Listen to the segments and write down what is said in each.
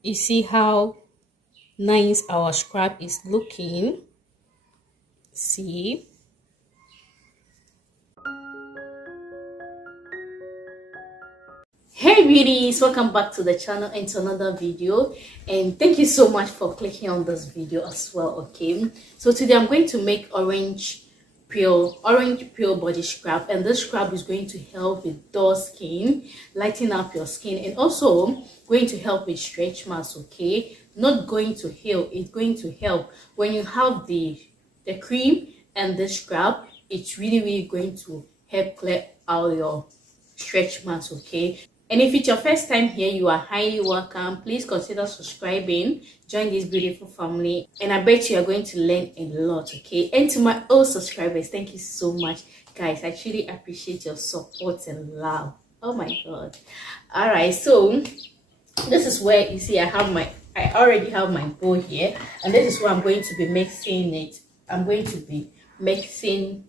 You see how nice our scrap is looking. See. Hey beauties, welcome back to the channel and to another video, and thank you so much for clicking on this video as well. Okay, so today I'm going to make orange peel body scrub, and this scrub is going to help with dull skin, lighten up your skin, and also going to help with stretch marks. Okay, not going to heal, it's going to help when you have the cream and the scrub. It's really going to help clear out your stretch marks. Okay, and if it's your first time here, you are highly welcome. Please consider subscribing, join this beautiful family, and I bet you are going to learn a lot. Okay, and to my old subscribers, thank you so much, guys. I truly appreciate your support and love. Oh my god. All right, so this is where you see I already have my bowl here, and this is where I'm going to be mixing it. I'm going to be mixing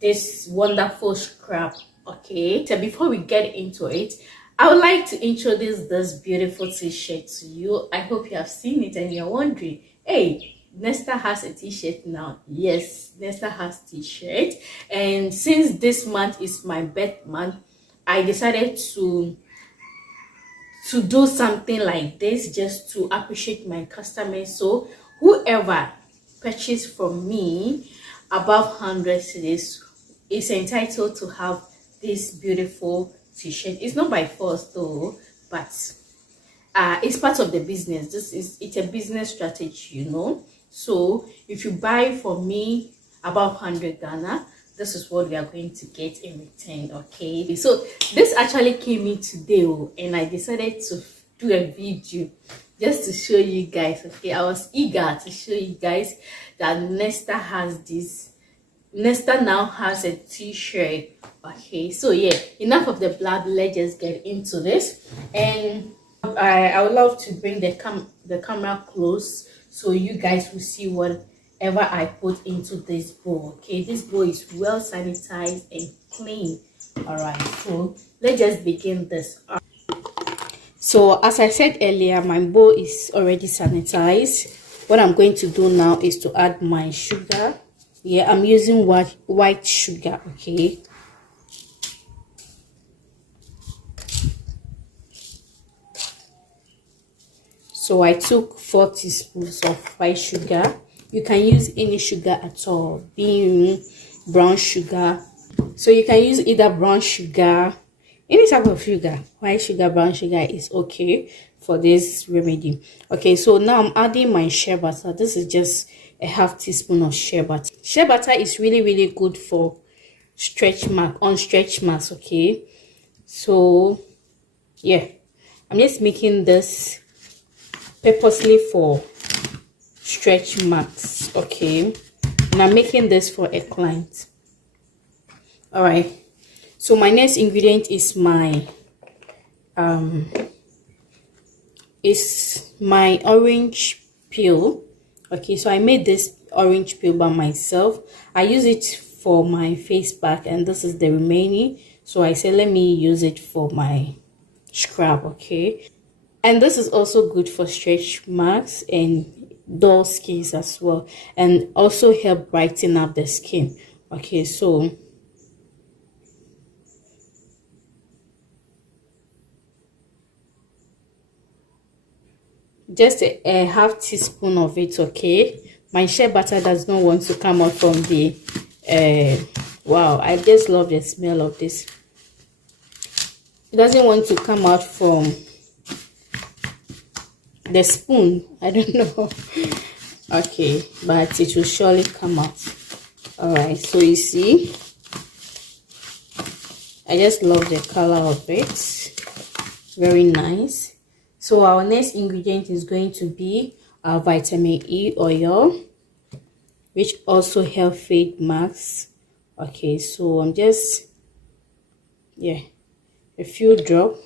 this wonderful scrap. Okay, so before we get into it, I would like to introduce this beautiful t-shirt to you. I hope you have seen it and you're wondering, hey, Nesta has a t-shirt now. Yes, Nesta has t-shirt, and since this month is my birth month, I decided to do something like this just to appreciate my customers. So whoever purchased from me above 100 cedis is entitled to have this beautiful t-shirt. It's not by force though, but it's part of the business. It's a business strategy, you know. So if you buy from me above 100 Ghana, this is what we are going to get in return. Okay, so this actually came in today, and I decided to do a video just to show you guys. Okay, I was eager to show you guys that Nesta now has a t-shirt. Okay, so yeah, enough of the blab, let's just get into this. And I would love to bring the camera close so you guys will see whatever I put into this bowl. Okay, this bowl is well sanitized and clean. All right, so let's just begin this. So as I said earlier, my bowl is already sanitized. What I'm going to do now is to add my sugar. Yeah, I'm using white sugar. Okay, so I took 4 teaspoons of white sugar. You can use any sugar at all, being brown sugar. So you can use either brown sugar, any type of sugar. White sugar, brown sugar is okay for this remedy. Okay, so now I'm adding my shea butter. This is just a half teaspoon of shea butter. Shea butter is really good for stretch marks. Okay, so yeah, I'm just making this purposely for stretch marks. Okay, and I'm making this for a client. All right, so my next ingredient is my orange peel. Okay, so I made this orange peel by myself. I use it for my face pack, and this is the remaining, so I said let me use it for my scrub. Okay, and this is also good for stretch marks and dull skins as well, and also help brighten up the skin. Okay, so just a half teaspoon of it. Okay, my shea butter does not want to come out from the wow, I just love the smell of this. It doesn't want to come out from the spoon. I don't know. Okay, but it will surely come out. All right, so you see, I just love the color of it. Very nice. So our next ingredient is going to be our vitamin E oil, which also help fade marks. Okay, so I'm just, yeah, a few drops.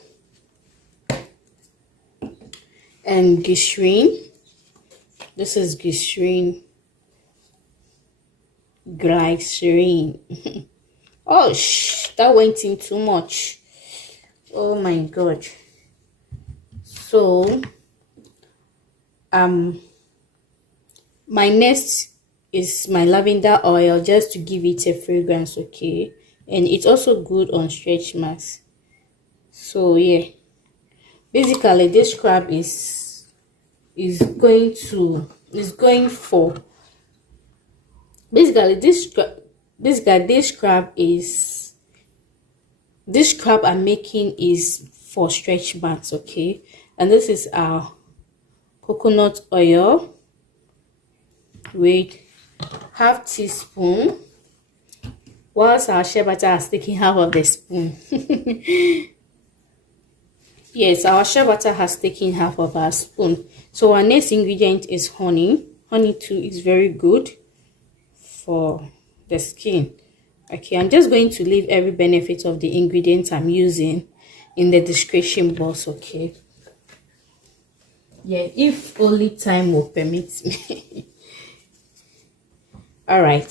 And glycerin. This is glycerin. Oh, that went in too much. Oh my god. So um my next is my lavender oil, just to give it a fragrance, okay? And it's also good on stretch marks. So yeah, basically this scrub is going for basically this scrub is this scrub I'm making is for stretch marks, okay? And this is our coconut oil with half teaspoon, whilst our shea butter has taken half of the spoon. Yes, our shea butter has taken half of our spoon. So our next ingredient is honey. Honey too is very good for the skin. Okay, I'm just going to leave every benefit of the ingredients I'm using in the description box, okay? Yeah, if only time will permit me. All right,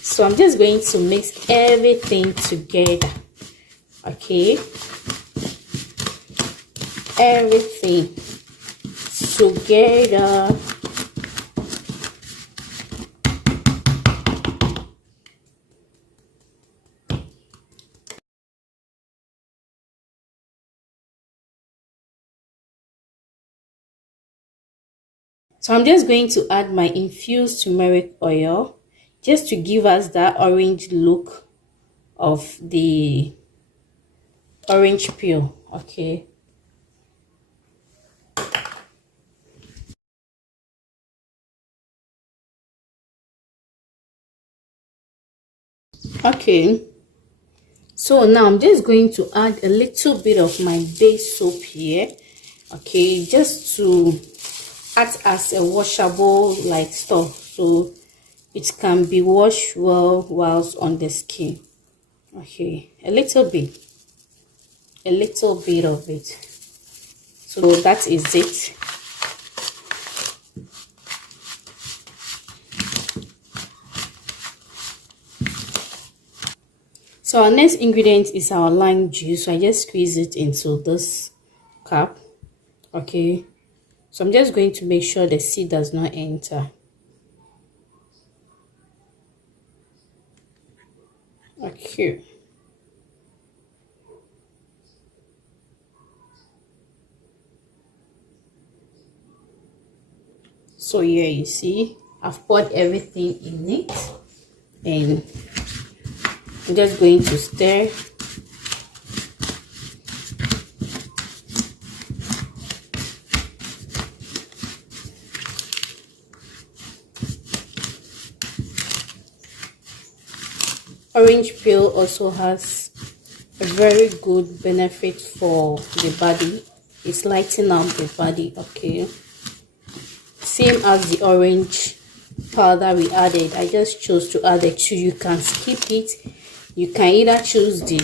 so I'm just going to mix everything together, okay? Everything together. So I'm just going to add my infused turmeric oil just to give us that orange look of the orange peel, okay? Okay, so now I'm just going to add a little bit of my base soap here, okay, just to act as a washable like stuff, so it can be washed well whilst on the skin. Okay, a little bit of it. So that is it. So our next ingredient is our lime juice. So I just squeeze it into this cup, okay? So I'm just going to make sure the seed does not enter. Okay. So here you see, I've poured everything in it, and I'm just going to stir. Orange peel also has a very good benefit for the body. It's lighting up the body, okay? Same as the orange powder we added. I just chose to add the two. You can skip it. You can either choose the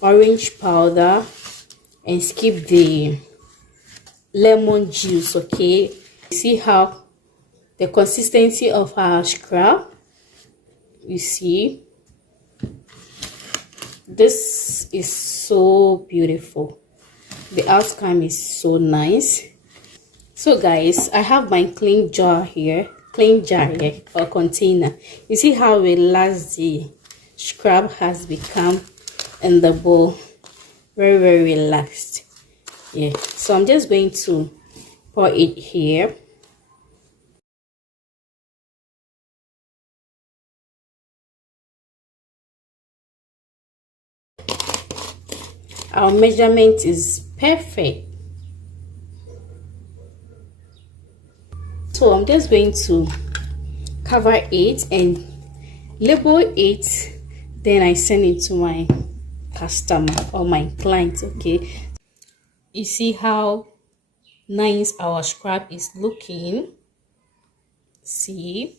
orange powder and skip the lemon juice, okay? See how the consistency of our scrub, you see, this is so beautiful. The outcome is so nice. So guys, I have my clean jar here or container. You see how relaxed the scrub has become in the bowl. Very relaxed. Yeah, so I'm just going to pour it here. Our measurement is perfect. So I'm just going to cover it and label it, then I send it to my customer or my client, okay? You see how nice our scrub is looking. See,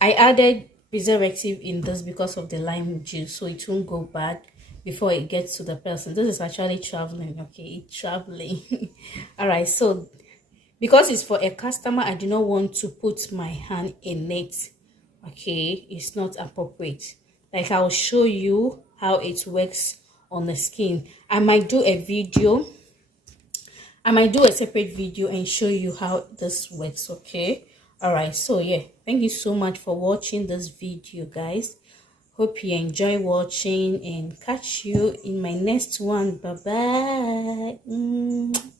I added preservative in this because of the lime juice, so it won't go bad before it gets to the person. This is actually traveling, okay? It's traveling. All right, so because it's for a customer, I do not want to put my hand in it, okay? It's not appropriate. Like, I'll show you how it works on the skin. I might do a video I might do a separate video and show you how this works. Okay, all right, so yeah, thank you so much for watching this video, guys. Hope you enjoy watching, and catch you in my next one. Bye bye.